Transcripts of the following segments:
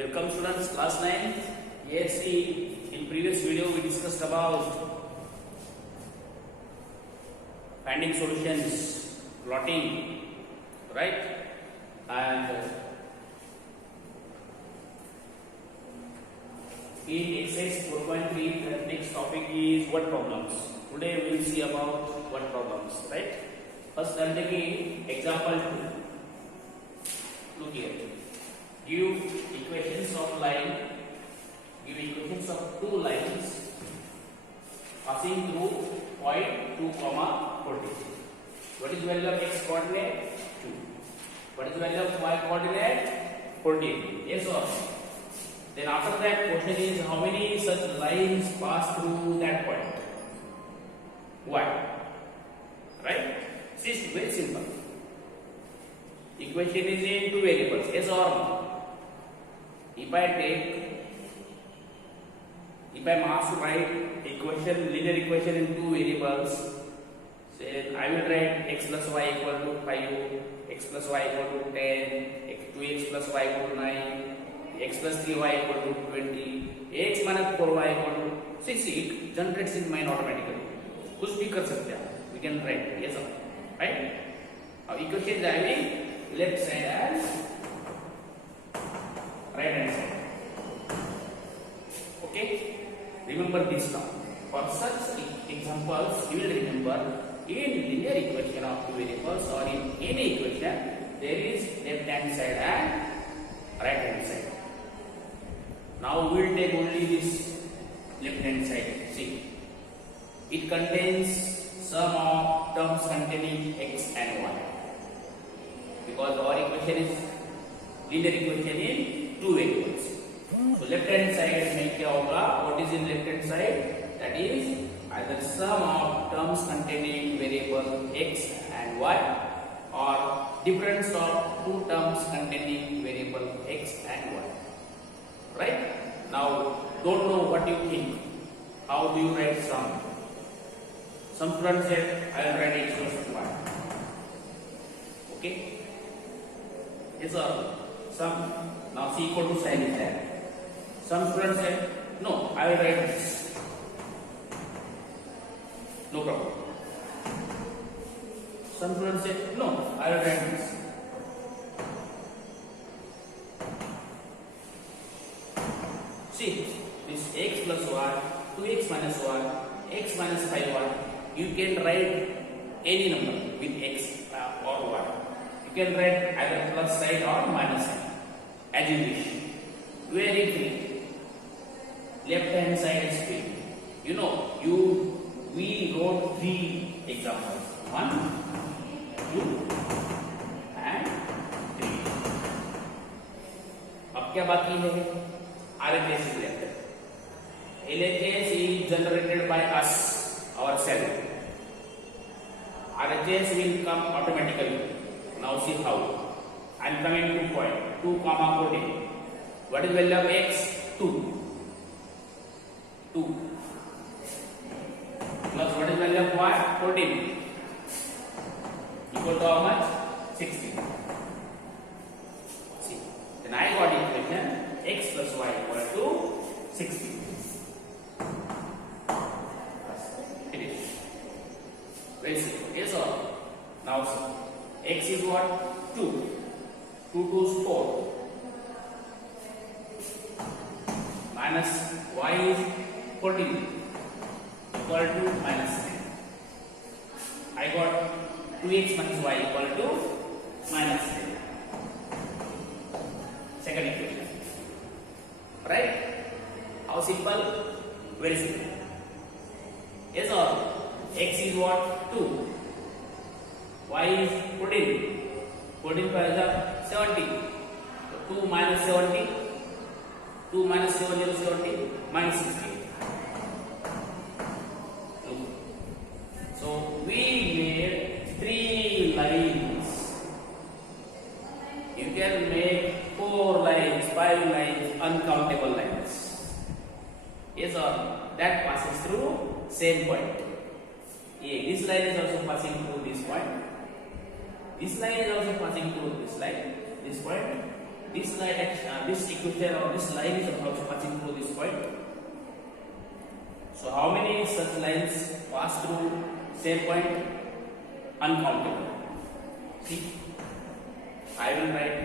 Welcome students, class 9. Yes, in previous video we discussed about finding solutions, plotting, right? And in exercise 4.3, the next topic is word problems. Today we will see about word problems, right? First, I am taking example 2. Look here. Give equations of two lines passing through point 2, 40. What is the value of x coordinate? 2. What is the value of y coordinate? 14. Yes or no? Then after that, question is how many such lines pass through that point? Y. Right? This is very simple. Equation is in two variables. Yes or no? If I ask to write linear equation in two variables, say I will write x plus y equal to 5, x plus y equal to 10, 2x plus y equal to 9, x plus 3y equal to 20, x minus 4y equal to 60. It generates in mind automatically. कुछ भी कर सकते हैं. We can write. Yes or no? Right? Now equation is having left side as right hand side. Okay? Remember this now. For such examples, you will remember in linear equation of two variables or in any equation, there is left hand side and right hand side. Now we will take only this left hand side. See, it contains sum of terms containing x and y. Because our equation is linear equation in two variables. So left hand side में क्या होगा? What is in left hand side? That is either sum of terms containing variable x and y or difference of two terms containing variable x and y. Right? Now don't know what you think. How do you write sum? Some students said I will write x plus y. Okay? Yes or no? Some now c equal to sign is there. Some students said no, I will write this. No problem. Some students said no, I will write this. See, this x plus y, 2x minus y, x minus 5y, you can write any number with x or y. You can write either plus side or minus side as you wish. Very free. Left hand side is free. You know, we wrote three examples. 1, 2, and 3. अब क्या बाकी है? RHS is left. LHS is generated by us, ourselves. RHS will come automatically. Now see how. I am coming to point 2, 14. What is the value of x? 2. 2. Plus what is the value of y? 14. Equal to how much? 16. See. Then I got equation x plus y equal to 16. Finish. Very simple. Yes or no? Now see. X is what? 2. 2 2 is 4. Minus y is 14 equal to minus 9. I got 2x minus y equal to minus 10. Second equation. Right? How simple? Very simple. Yes or no? X is what? 2. Y is 14. 14 is 70. So 2 minus 70. 2 minus 70 is 70. Minus 16. So we made 3 lines. You can make 4 lines, 5 lines, uncountable lines. Yes or no? That passes through same point. Yeah, this line is also passing through this point. This line is also passing through this line, this point. this line, this equation or this line is also passing through this point. So how many such lines pass through same point? Uncountable. See, I will write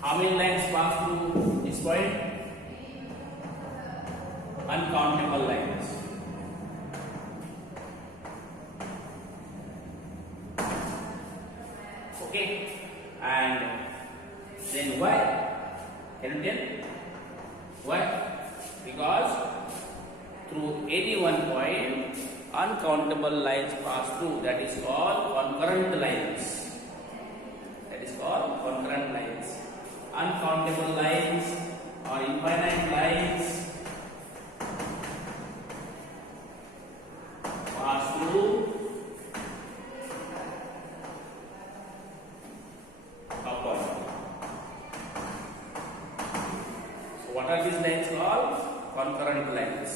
how many lines pass through this point? Uncountable lines. Okay, and then why? Can you tell? Why? Because through any one point, uncountable lines pass through. That is called concurrent lines. That is called concurrent lines. Uncountable lines or infinite lines pass through a point. So what are these lines called? Concurrent lines.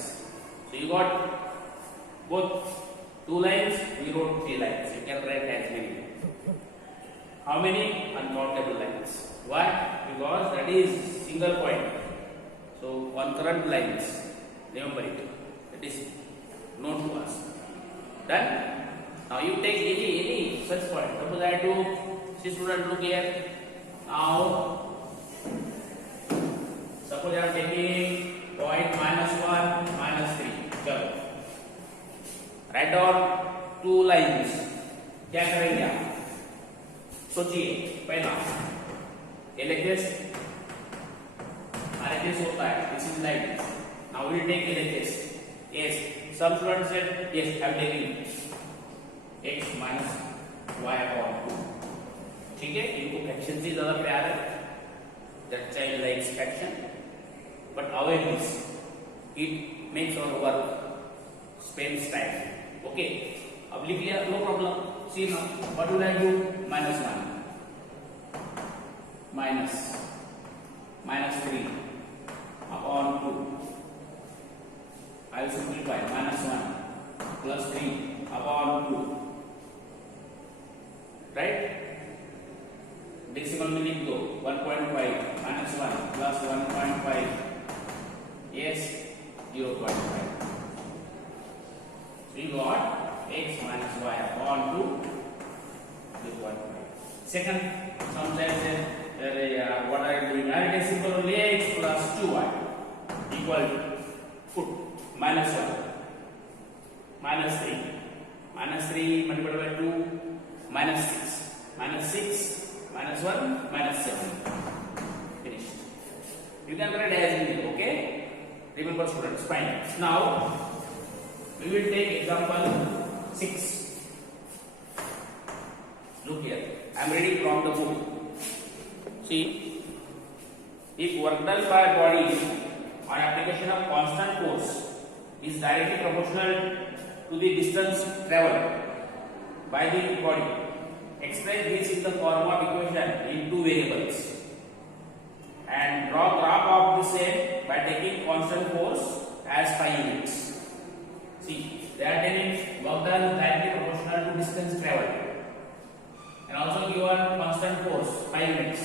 So you got both two lines, we wrote three lines. You can write as many. How many? Uncountable lines. Why? Because that is single point. So concurrent lines. Remember it. That is known to us. Done. Now you take any such point. Suppose I do. See student, look here. Now suppose I am taking point -1, -3. चलो. Write down two lines. क्या करेंगे आप? सोचिए. पहला LHS RHS होता है. This is like this. Now we will take LHS. Yes. Some students said yes. I am taking x minus y upon 2. ठीक है. इनको फ्रैक्शन से ज्यादा प्यार है. That child likes fraction. But avoid this. It makes our work spends time. Okay. अब लिख लिया, no problem. See now, what will I do? -1 minus -3 upon 2. I will simplify. -1 plus 3 upon 2. Right? Decimal में लिख दो. 1.5 -1 plus 1.5. Yes, 0.5. So you got x minus y upon 2, 0.5. Second, sometimes what are you doing? I can simple only x plus 2y equal to put -1, -3, -3 multiplied by 2, -6, -6, -1, -7. Finished. You can write as you need, okay? Remember students, fine. Now we will take example 6. Look here, I am reading from the book. See, if work done by body on application of constant force is directly proportional to the distance traveled by the body, express this in the form of equation in two variables and draw graph of the same by taking constant force as 5 units. See, they are telling work done directly proportional to distance traveled and also given constant force 5 units.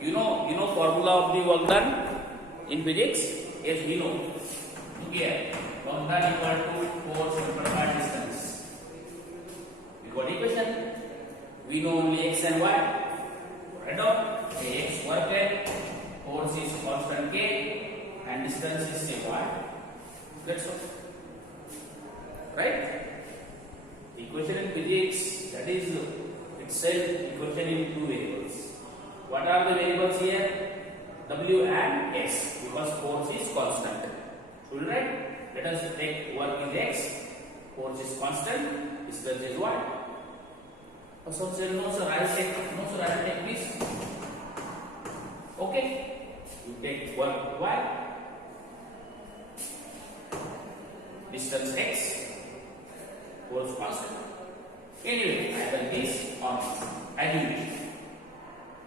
You know formula of the work done in physics? Yes, we know. Here, work done equal to force divided by distance. We got equation. We know only x and y. Right down. X work done, force is constant k, and distance is say y. That's all. Right? Equation in physics, that is itself equation in two variables. What are the variables here? W and x, because force is constant. So we write, let us take work is x, force is constant, distance is y. So say no sir, I will take this. Okay, you take work y, distance x, force constant. Anyway, I will this on this. I do it.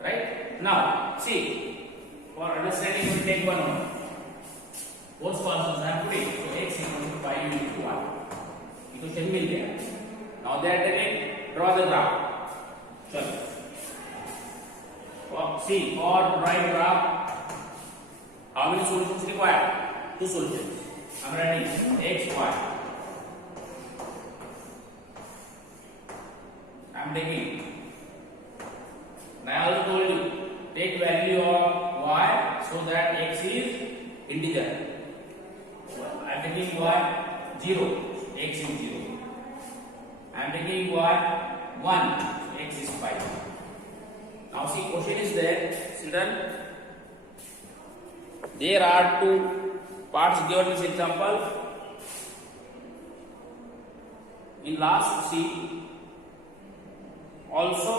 Right? Now, see, for understanding, we will take one more. Force constant I am putting. So x equal to 5 into 1. Equation मिल गया. Now they are telling draw the graph. चलो. See, for drawing graph, how many solutions required? 2 solutions. I'm writing x, y. I'm taking. I also told you, take value of y so that x is integer. I'm taking y 0, x is 0. I'm taking y 1, x is 5. Now see, question is there, children. There are 2 parts given in this example. In last, see, also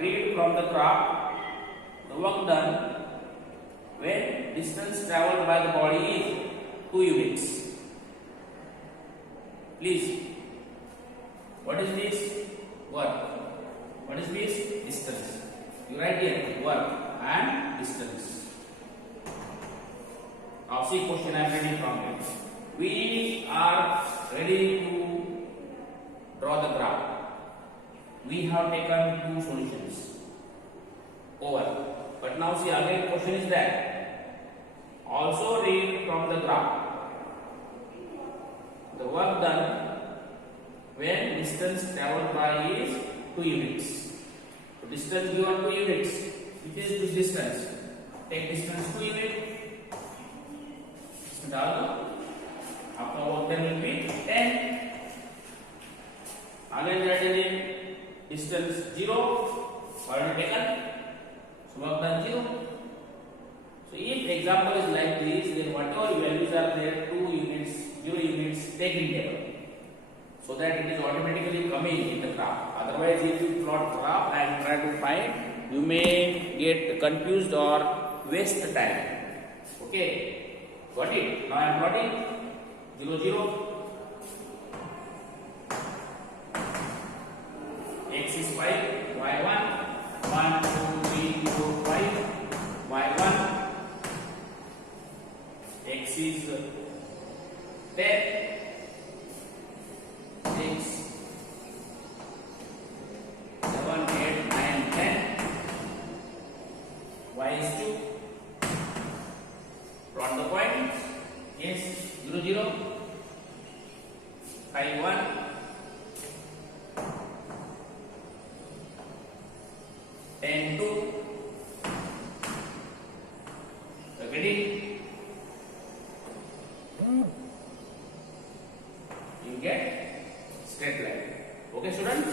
read from the graph the work done when distance traveled by the body is 2 units. Please, what is this? Work. What is this? Distance. You write here work and distance. Now see question I am reading from here. We are ready to draw the graph. We have taken 2 solutions. Over. But now see again question is that also read from the graph the work done when distance traveled by is 2 units. So distance given 2 units. Which is this distance? Take distance 2 units. After work done will be 10. Again we are taking distance 0. Already taken. So work done 0. So if example is like this, then whatever values are there, 2 units, 0 units, take in table, so that it is automatically coming in the graph. Otherwise, if you plot graph and try to find, you may get confused or waste time. Okay, got it? Now I am plotting 0, 0. X is 5, y1, 1, 2, 3, 4, 5, y1. X is 10, 6, 7, 8, 9, 10. Y is 2. Plot the points. Yes, 0, 0, 5, 1, 10, 2. Ready? You get straight line. Okay, students?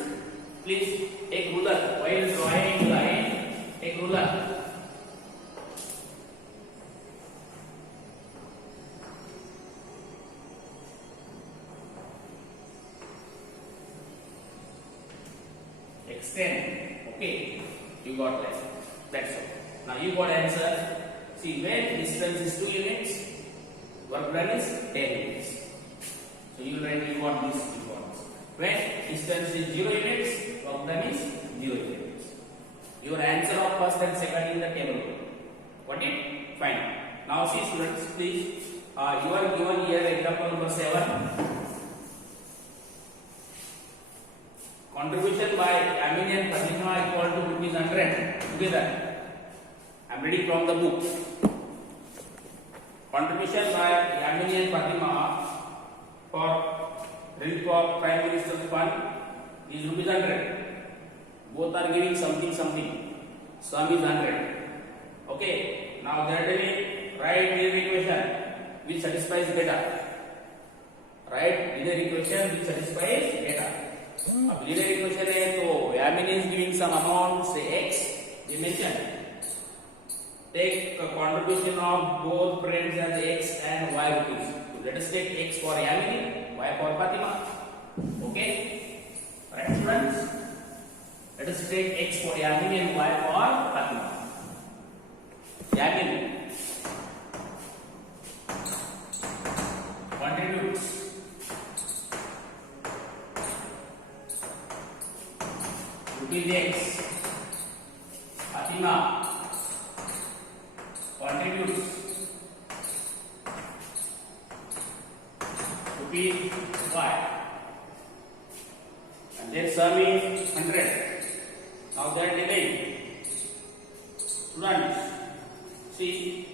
Please take ruler while drawing line. Take ruler. Extend. Okay, you got that. That's all. Now you got answer. See, when distance is 2 units, work done is 10 units. So you write you want this, you want this. When distance is 0 units, work done is 0 units. Your answer of first and second in the table. Got it? Fine. Now see students, please. You are given here example number 7. Contribution by Yamin and Fatima equal to ₹100 together. I am reading from the book. Contribution by Yamin and Fatima for relief of Prime Minister's Fund is ₹100. Both are giving something. Sum is 100. Okay. Now they are telling write linear equation which satisfies beta. Write linear equation which satisfies beta. अब linear equation है तो Yamin is giving some amount, say x. We mentioned. Take a contribution of both friends as x and y rupees. So let us take x for Yamin, y for Fatima. Okay? Right, students? Let us take x for Yamin and y for Fatima. Yamin contributes ₹x. Fatima contributes ₹y. and their sum is 100. Now they are dividing. Students, see,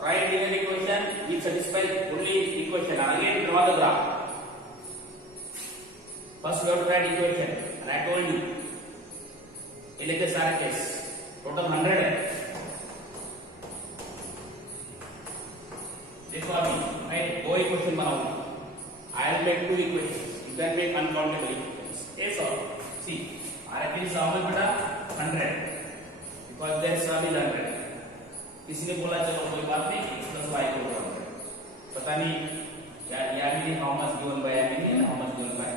write linear equation which satisfies only equation. Again, draw the graph. First, we have to write equation, and I told you, LHS case, total 100. देखो अभी मैं दो equation बनाऊंगा. I will make two equations. You can make uncountable equations. Yes or see, RF is how much बेटा 100 because their sum is 100. किसी ने बोला चलो कोई बात नहीं x plus y को 100. पता नहीं या भी how much given by and how much given by.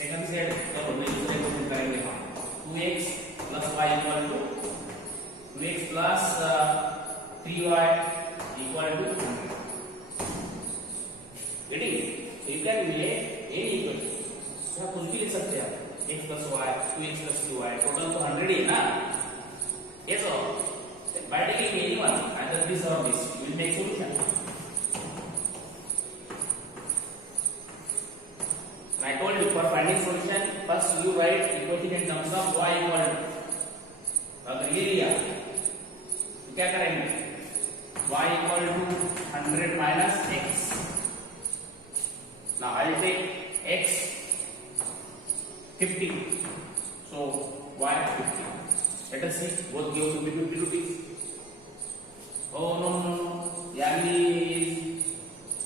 Second set चलो दूसरे क्वेश्चन करेंगे हम. 2x plus y equal to 2x plus 3y equal to 100. Getting it? So you can make any equation. क्या कुछ भी लिख सकते हैं आप. x plus y, 2x plus 2y, total तो 100 ही है ना. Yes or no? By taking any one, either this or this, you will make solution. And I told you for finding solution, first you write equation in terms of y equal to. अगर ये लिया, तो क्या करेंगे? Y equal to 100 minus x. Now I will take x 50. So y 50. Let us see. Both give to me 50 rupees. Oh no. Yami is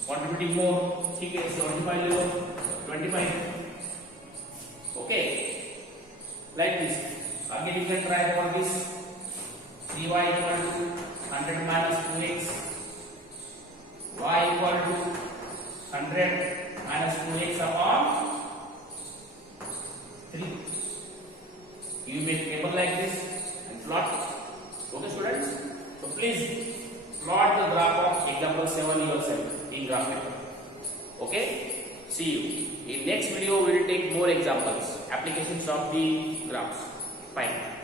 contributing more. ठीक है. 75 ले लो. 25. Okay. Like this. Again you can try for this. 3y equal to 100 minus 2x. Y equal to 100 minus 2x upon 3. You make table like this and plot. Okay, students? So please plot the graph of example 7 yourself in graph paper. Okay? See you. In next video we will take more examples, applications of the graphs. Fine.